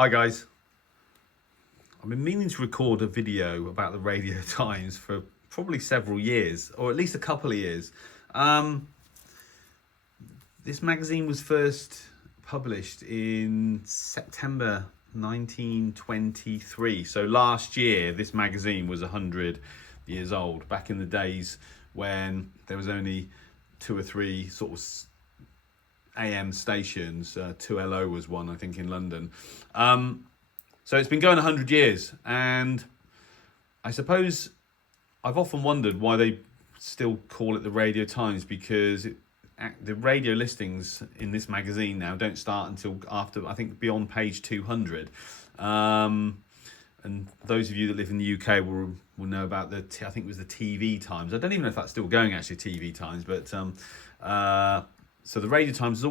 Hi guys. I've been meaning to record a video about the Radio Times for probably several years, or at least a couple of years. This magazine was first published in September 1923. So last year, this magazine was 100 years old, back in the days when there was only two or three sort of AM stations. 2LO was one, I think, in London. So it's been going 100 years, and I suppose I've often wondered why they still call it the Radio Times, because the radio listings in this magazine now don't start until after, I think, beyond page 200. And those of you that live in the UK will know about I think it was the TV Times. I don't even know if that's still going, actually, TV Times, but so the Radio Times has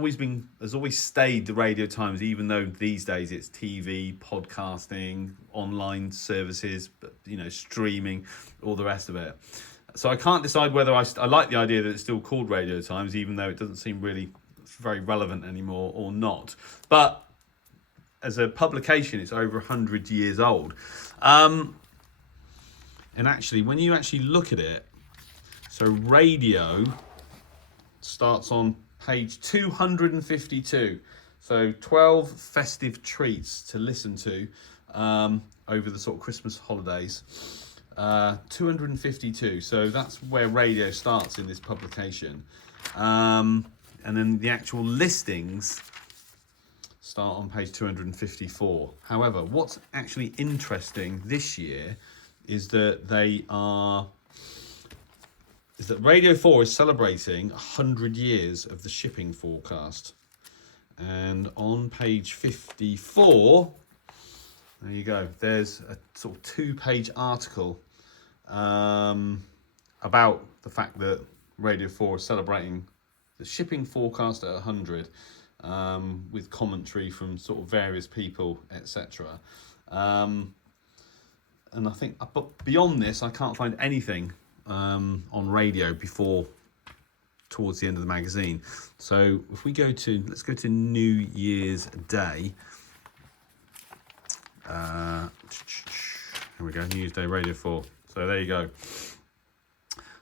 always stayed the Radio Times, even though these days it's TV, podcasting, online services, streaming, all the rest of it. So I can't decide whether I like the idea that it's still called Radio Times, even though it doesn't seem really very relevant anymore, or not. But as a publication, it's over 100 years old. And actually, when you actually look at it, so radio starts on page 252. So 12 festive treats to listen to over the sort of Christmas holidays. 252. So that's where radio starts in this publication. And then the actual listings start on page 254. However, what's actually interesting this year is that Radio 4 is celebrating 100 years of the shipping forecast. And on page 54, there you go, there's a sort of 2-page article about the fact that Radio 4 is celebrating the shipping forecast at 100, with commentary from sort of various people, etc. And I think, but beyond this, I can't find anything on radio before towards the end of the magazine. So if we let's go to New Year's Day. Here we go, New Year's Day, Radio 4. So there you go.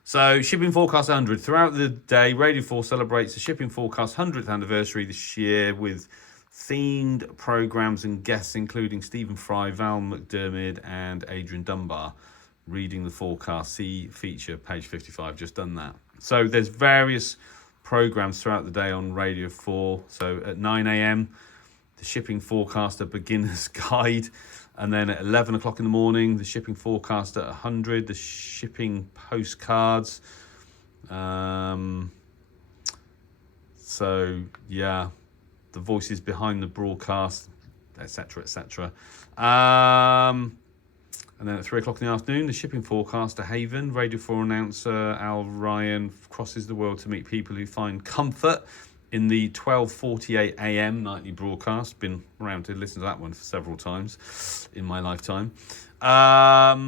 So shipping forecast 100. Throughout the day, Radio 4 celebrates the shipping forecast 100th anniversary this year with themed programs and guests, including Stephen Fry, Val McDermid, and Adrian Dunbar. Reading the forecast, see feature, page 55, just done that. So there's various programs throughout the day on Radio 4. So at 9 a.m, the shipping forecaster beginner's guide. And then at 11 o'clock in the morning, the shipping forecast at 100, the shipping postcards. So yeah, the voices behind the broadcast, etc., etc. And then at 3 o'clock in the afternoon, the shipping forecast at Haven. Radio 4 announcer Al Ryan crosses the world to meet people who find comfort in the 12:48 a.m. nightly broadcast. Been around to listen to that one for several times in my lifetime. My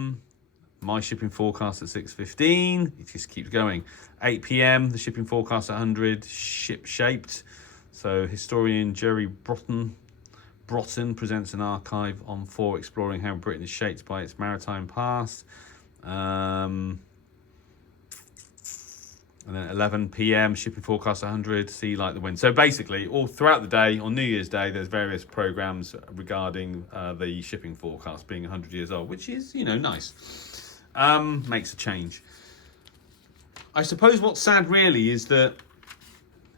shipping forecast at 6:15. It just keeps going. 8 p.m, the shipping forecast at 100. Ship-shaped. So historian Jerry Broughton presents an archive on 4 exploring how Britain is shaped by its maritime past. And then 11 p.m, shipping forecast 100, sea like the wind. So basically, all throughout the day, on New Year's Day, there's various programs regarding the shipping forecast being 100 years old, which is, nice. Makes a change. I suppose what's sad really is that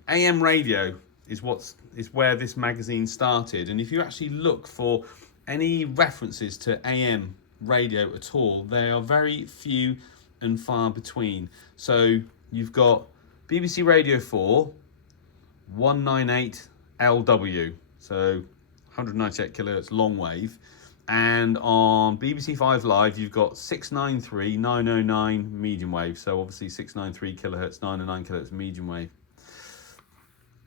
AM radio is where this magazine started. And if you actually look for any references to AM radio at all, they are very few and far between. So you've got BBC Radio 4, 198 LW, so 198 kilohertz long wave. And on BBC 5 Live, you've got 693, 909 medium wave. So obviously 693 kilohertz, 909 kilohertz medium wave.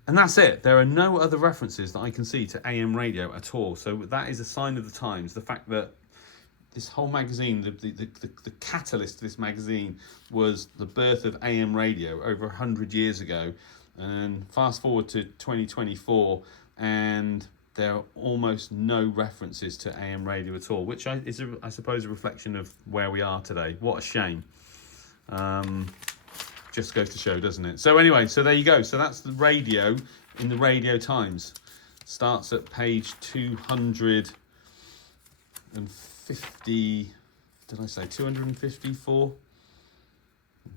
And that's it. There are no other references that I can see to AM radio at all. So that is a sign of the times. The fact that this whole magazine, the catalyst to this magazine was the birth of AM radio over 100 years ago. And fast forward to 2024, and there are almost no references to AM radio at all, which is, I suppose, a reflection of where we are today. What a shame. Just goes to show, doesn't it? So anyway, so there you go. So that's the radio in the Radio Times. Starts at page 250. Did I say 254?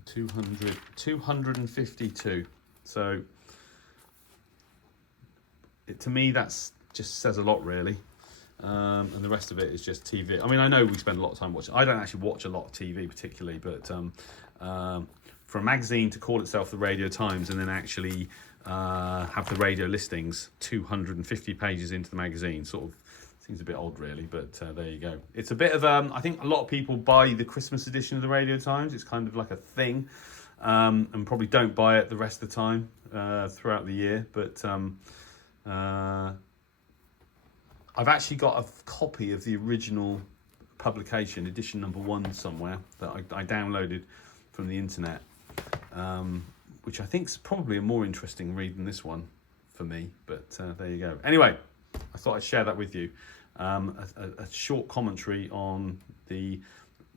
252. So to me, that's just says a lot, really. And the rest of it is just TV. I mean, I know we spend a lot of time watching. I don't actually watch a lot of TV particularly, but for a magazine to call itself the Radio Times and then actually have the radio listings 250 pages into the magazine sort of seems a bit odd, really, but there you go. It's a bit of I think a lot of people buy the Christmas edition of the Radio Times. It's kind of like a thing, and probably don't buy it the rest of the time throughout the year. But I've actually got a copy of the original publication, edition number 1, somewhere that I downloaded from the internet, which I think is probably a more interesting read than this one for me. But there you go. Anyway, I thought I'd share that with you. A short commentary on the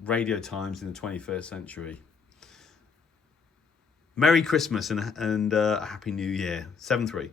Radio Times in the 21st century. Merry Christmas and a Happy New Year. 7-3.